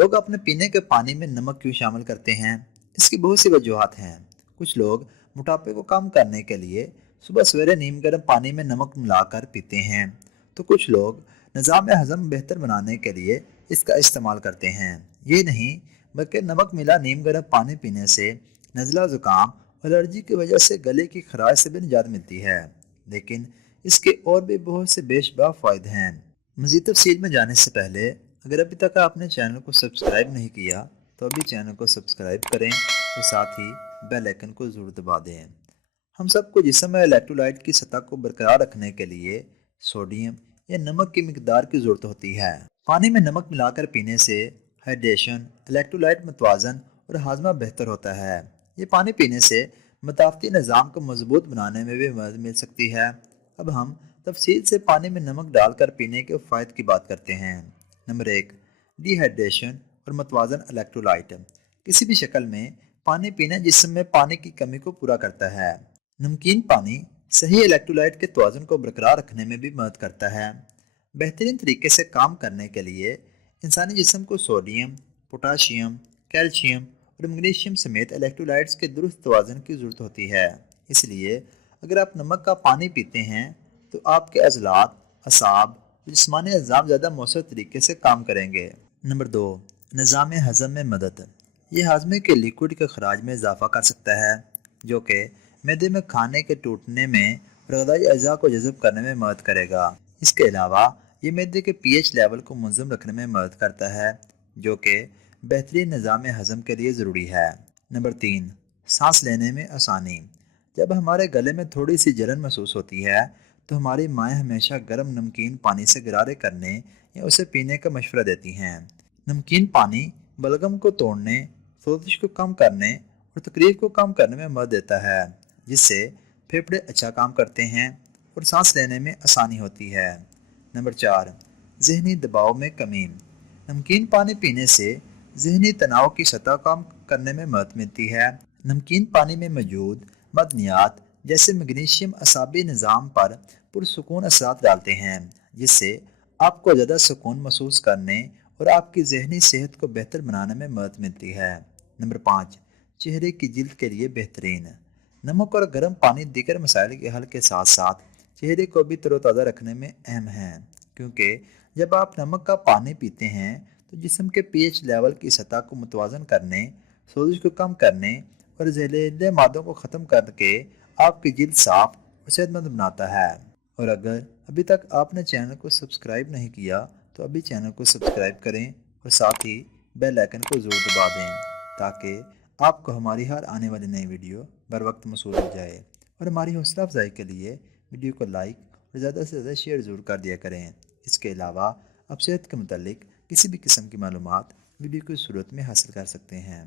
لوگ اپنے پینے کے پانی میں نمک کیوں شامل کرتے ہیں؟ اس کی بہت سی وجوہات ہیں۔ کچھ لوگ موٹاپے کو کم کرنے کے لیے صبح سویرے نیم گرم پانی میں نمک ملا کر پیتے ہیں، تو کچھ لوگ نظام ہضم بہتر بنانے کے لیے اس کا استعمال کرتے ہیں۔ یہ نہیں بلکہ نمک ملا نیم گرم پانی پینے سے نزلہ زکام اور الرجی کی وجہ سے گلے کی خراش سے بھی نجات ملتی ہے، لیکن اس کے اور بھی بہت سے بے شمار فوائد ہیں۔ مزید تفصیل میں جانے سے پہلے اگر ابھی تک آپ نے چینل کو سبسکرائب نہیں کیا تو ابھی چینل کو سبسکرائب کریں اور ساتھ ہی بیل آئیکن کو ضرور دبا دیں۔ ہم سب کو جسم میں الیکٹرولائٹ کی سطح کو برقرار رکھنے کے لیے سوڈیم یا نمک کی مقدار کی ضرورت ہوتی ہے۔ پانی میں نمک ملا کر پینے سے ہائیڈریشن، الیکٹرولائٹ متوازن اور ہاضمہ بہتر ہوتا ہے۔ یہ پانی پینے سے مدافعتی نظام کو مضبوط بنانے میں بھی مدد مل سکتی ہے۔ اب ہم تفصیل سے پانی میں نمک ڈال کر پینے کے فوائد کی بات کرتے ہیں۔ نمبر 1، ڈی ہائیڈریشن اور متوازن الیکٹرولائٹ۔ کسی بھی شکل میں پانی پینا جسم میں پانی کی کمی کو پورا کرتا ہے۔ نمکین پانی صحیح الیکٹرولائٹ کے توازن کو برقرار رکھنے میں بھی مدد کرتا ہے۔ بہترین طریقے سے کام کرنے کے لیے انسانی جسم کو سوڈیم، پوٹاشیم، کیلشیم اور میگنیشیم سمیت الیکٹرولائٹس کے درست توازن کی ضرورت ہوتی ہے۔ اس لیے اگر آپ نمک کا پانی پیتے ہیں تو آپ کے عضلات، اعصاب اور جسمانی نظام زیادہ مؤثر طریقے سے کام کریں گے۔ نمبر 2، نظام ہضم میں مدد۔ یہ ہاضمے کے لیکوڈ کے اخراج میں اضافہ کر سکتا ہے، جو کہ معدے میں کھانے کے ٹوٹنے میں اور غذائی اجزاء کو جذب کرنے میں مدد کرے گا۔ اس کے علاوہ یہ معدے کے پی ایچ لیول کو منظم رکھنے میں مدد کرتا ہے، جو کہ بہترین نظام ہضم کے لیے ضروری ہے۔ نمبر 3، سانس لینے میں آسانی۔ جب ہمارے گلے میں تھوڑی سی جلن محسوس ہوتی ہے تو ہماری مائیں ہمیشہ گرم نمکین پانی سے غرارے کرنے یا اسے پینے کا مشورہ دیتی ہیں۔ نمکین پانی بلغم کو توڑنے، سوزش کو کم کرنے اور تکلیف کو کم کرنے میں مدد دیتا ہے، جس سے پھیپھڑے اچھا کام کرتے ہیں اور سانس لینے میں آسانی ہوتی ہے۔ نمبر 4، ذہنی دباؤ میں کمی۔ نمکین پانی پینے سے ذہنی تناؤ کی سطح کم کرنے میں مدد ملتی ہے۔ نمکین پانی میں موجود معدنیات جیسے میگنیشیم اعصابی نظام پر پرسکون اثرات ڈالتے ہیں، جس سے آپ کو زیادہ سکون محسوس کرنے اور آپ کی ذہنی صحت کو بہتر بنانے میں مدد ملتی ہے۔ نمبر 5، چہرے کی جلد کے لیے بہترین۔ نمک اور گرم پانی دیگر مسائل کے حل کے ساتھ ساتھ چہرے کو بھی تر و تازہ رکھنے میں اہم ہیں، کیونکہ جب آپ نمک کا پانی پیتے ہیں تو جسم کے پی ایچ لیول کی سطح کو متوازن کرنے، سوزش کو کم کرنے اور زہریلے مادوں کو ختم کر کے آپ کی جلد صاف اور صحت مند بناتا ہے۔ اور اگر ابھی تک آپ نے چینل کو سبسکرائب نہیں کیا تو ابھی چینل کو سبسکرائب کریں اور ساتھ ہی بیل آئیکن کو ضرور دبا دیں تاکہ آپ کو ہماری ہر آنے والی نئی ویڈیو بر وقت موصول ہو جائے۔ اور ہماری حوصلہ افزائی کے لیے ویڈیو کو لائک اور زیادہ سے زیادہ شیئر ضرور کر دیا کریں۔ اس کے علاوہ آپ صحت کے متعلق کسی بھی قسم کی معلومات ویڈیو کی صورت میں حاصل کر سکتے ہیں۔